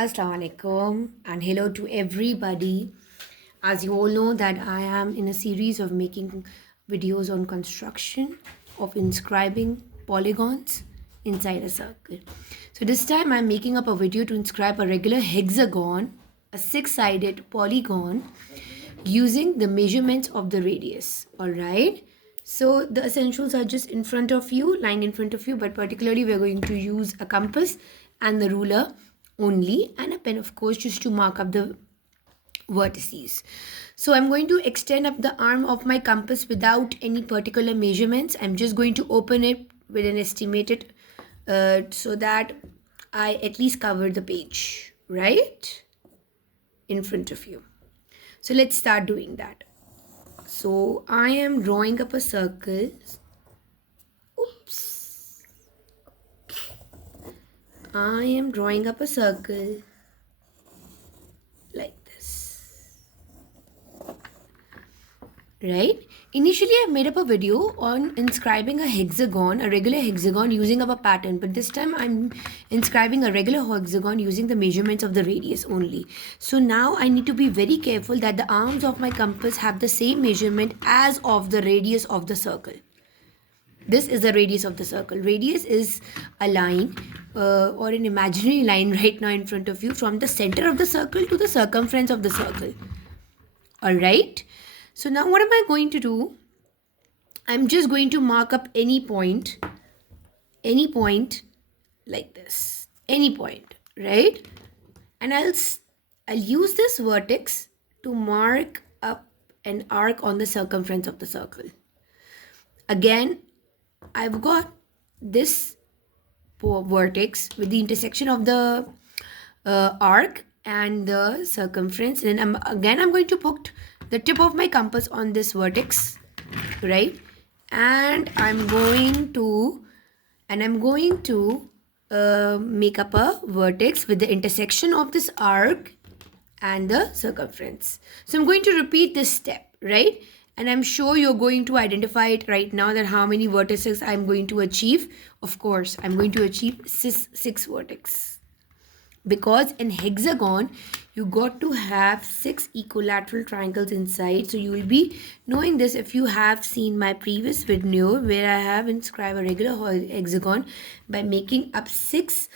Assalamu alaikum and hello to everybody. As you all know that I am in a series of making videos on construction of inscribing polygons inside a circle. So this time I'm making up a video to inscribe a regular hexagon, a six-sided polygon using the measurements of the radius. Alright. So the essentials are just in front of you, lying in front of you, but particularly we're going to use a compass and the ruler only, and a pen, of course, just to mark up the vertices. So I'm going to extend up the arm of my compass without any particular measurements. I'm just going to open it with an estimated so that I at least cover the page right in front of you. So let's start doing that. So I am drawing up a circle. Oops. I am drawing up a circle like this. Right? Initially, I made up a video on inscribing a hexagon, a regular hexagon using up a pattern. But this time, I'm inscribing a regular hexagon using the measurements of the radius only. So now I need to be very careful that the arms of my compass have the same measurement as of the radius of the circle. This is the radius of the circle. Radius is a line or an imaginary line right now in front of you from the center of the circle to the circumference of the circle. Alright. So now what am I going to do? I'm just going to mark up any point like this. Any point, right? And I'll use this vertex to mark up an arc on the circumference of the circle. Again, I've got this vertex with the intersection of the arc and the circumference, and I'm going to put the tip of my compass on this vertex, right? And I'm going to make up a vertex with the intersection of this arc and the circumference. So I'm going to repeat this step, right? And I'm sure you're going to identify it right now that how many vertices I'm going to achieve. Of course, I'm going to achieve six vertices. Because in hexagon, you got to have 6 equilateral triangles inside. So you will be knowing this if you have seen my previous video where I have inscribed a regular hexagon by making up 6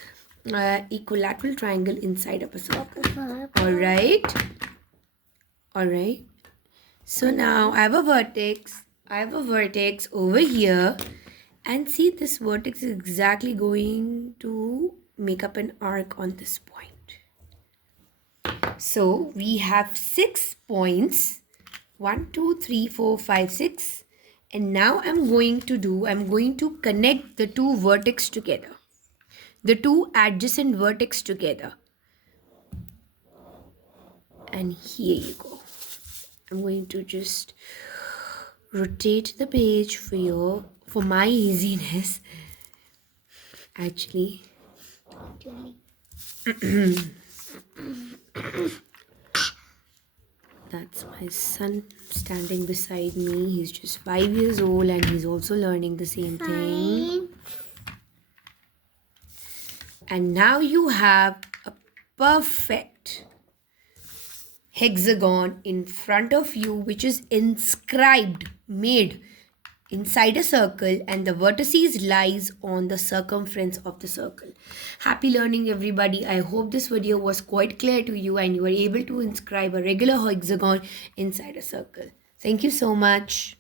equilateral triangle inside of a circle. Alright. So now I have a vertex over here, and see, this vertex is exactly going to make up an arc on this point. So we have 6 points, 1, 2, 3, 4, 5, 6. And now I'm going to connect the two vertex together, the two adjacent vertex together. And here you go. I'm going to just rotate the page for my easiness. Actually, that's my son standing beside me. He's just 5 years old and he's also learning the same thing. And now you have a perfect hexagon in front of you, which is inscribed, made inside a circle, and the vertices lies on the circumference of the circle. Happy learning, everybody. I hope this video was quite clear to you and you were able to inscribe a regular hexagon inside a circle. Thank you so much.